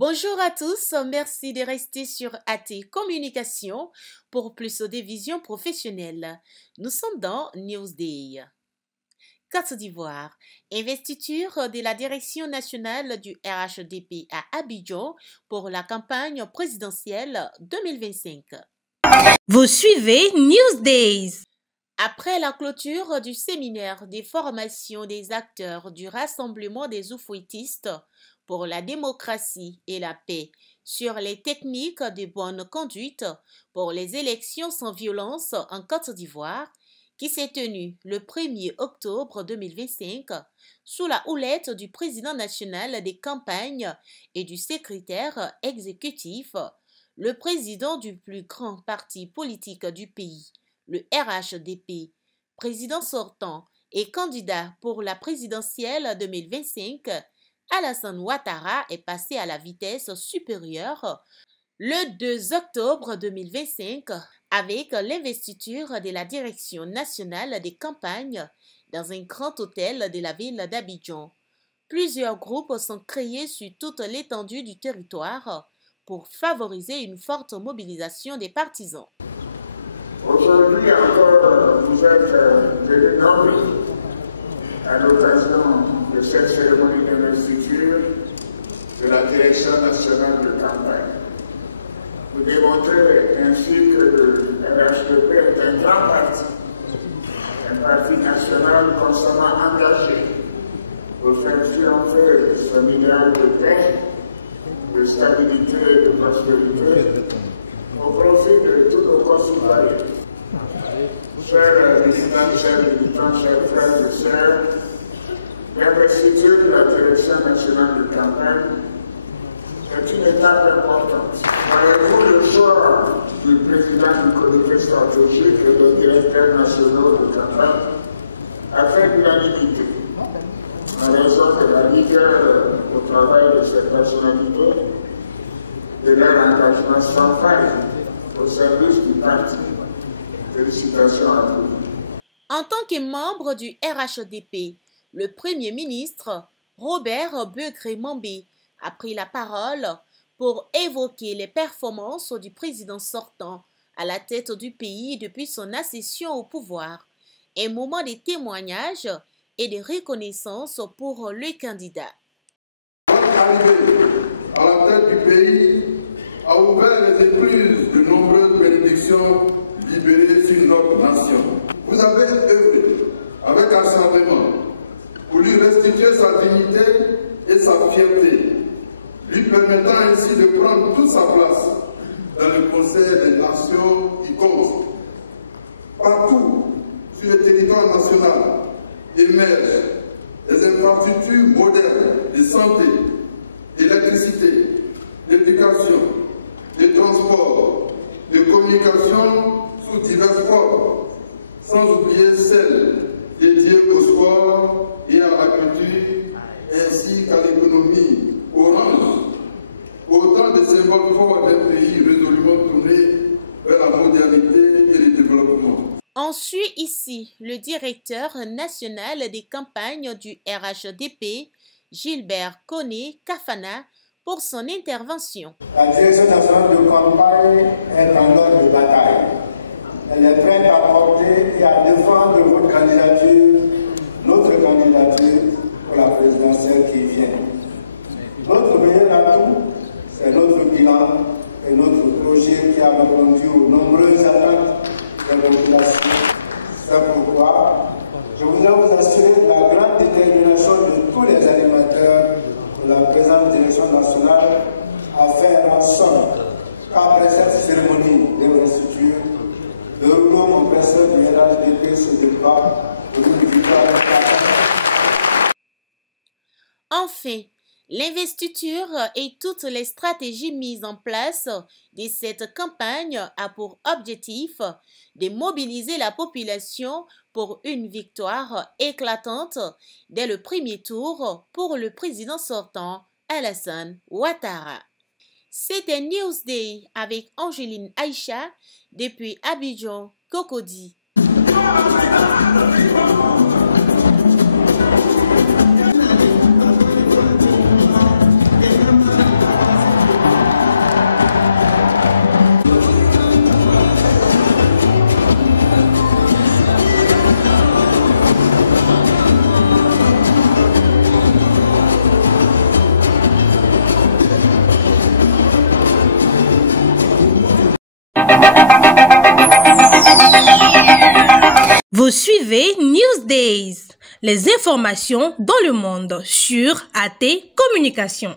Bonjour à tous, merci de rester sur AT Communication pour plus de visions professionnelles. Nous sommes dans Newsday. Côte d'Ivoire, investiture de la direction nationale du RHDP à Abidjan pour la campagne présidentielle 2025. Vous suivez Newsdays. Après la clôture du séminaire des formations des acteurs du Rassemblement des oufouettistes pour la démocratie et la paix sur les techniques de bonne conduite pour les élections sans violence en Côte d'Ivoire, qui s'est tenue le 1er octobre 2025 sous la houlette du président national des campagnes et du secrétaire exécutif, le président du plus grand parti politique du pays, le RHDP, président sortant et candidat pour la présidentielle 2025, Alassane Ouattara est passé à la vitesse supérieure le 2 octobre 2025 avec l'investiture de la direction nationale des campagnes dans un grand hôtel de la ville d'Abidjan. Plusieurs groupes sont créés sur toute l'étendue du territoire pour favoriser une forte mobilisation des partisans. Aujourd'hui encore, vous êtes venus nombreux à l'occasion de cette cérémonie d'investiture de la direction nationale de campagne. Vous démontrez ainsi que le RHDP est un grand parti national constamment engagé pour faire triompher son idéal de paix, de stabilité et de prospérité au profit de tous nos concitoyens. Chers militants, chers frères et sœurs, l'investiture de la direction nationale de campagne est une étape importante. Voyez-vous, le choix du président du comité stratégique et des directeurs nationaux de campagne a fait l'unanimité en raison de la rigueur au travail de cette personnalité, de leur engagement sans faille au service du parti. Félicitations à vous. En tant que membre du RHDP, le Premier ministre Robert Begré-Mambé a pris la parole pour évoquer les performances du président sortant à la tête du pays depuis son accession au pouvoir, un moment de témoignage et de reconnaissance pour le candidat. Arrivé à la tête du pays a ouvert les écluses de nombreuses bénédictions libérées sur notre nation. Vous avez œuvré avec acharnement pour lui restituer sa dignité et sa fierté, lui permettant ainsi de prendre toute sa place dans le Conseil des nations qui compte. Partout sur le territoire national émergent des infrastructures modernes de santé, d'électricité, d'éducation, de transport, de communication sous diverses formes, sans oublier celles dédiées au sport et à la culture, ainsi qu'à l'économie orange. Autant de symboles forts d'un pays résolument tourné vers la modernité et le développement. On suit ici le directeur national des campagnes du RHDP, Gilbert Koné Kafana, pour son intervention. La direction nationale de campagne est en ordre de bataille. Elle est prête à porter et à défendre votre candidature, notre candidature pour la présidentielle qui vient. Notre meilleur atout, c'est notre bilan et notre projet qui a répondu aux nombreuses attentes des populations. C'est pourquoi je voudrais vous assurer de la grande détermination de tous les animateurs de la présente direction nationale à faire en sorte qu'après cette cérémonie d'investiture, le rouleau compresseur du RHDP se déploie pour une victoire. Enfin, l'investiture et toutes les stratégies mises en place de cette campagne a pour objectif de mobiliser la population pour une victoire éclatante dès le premier tour pour le président sortant Alassane Ouattara. C'était Newsday avec Angéline Aïcha depuis Abidjan, Cocody. Vous suivez Newsdays, les informations dans le monde sur AT Communication.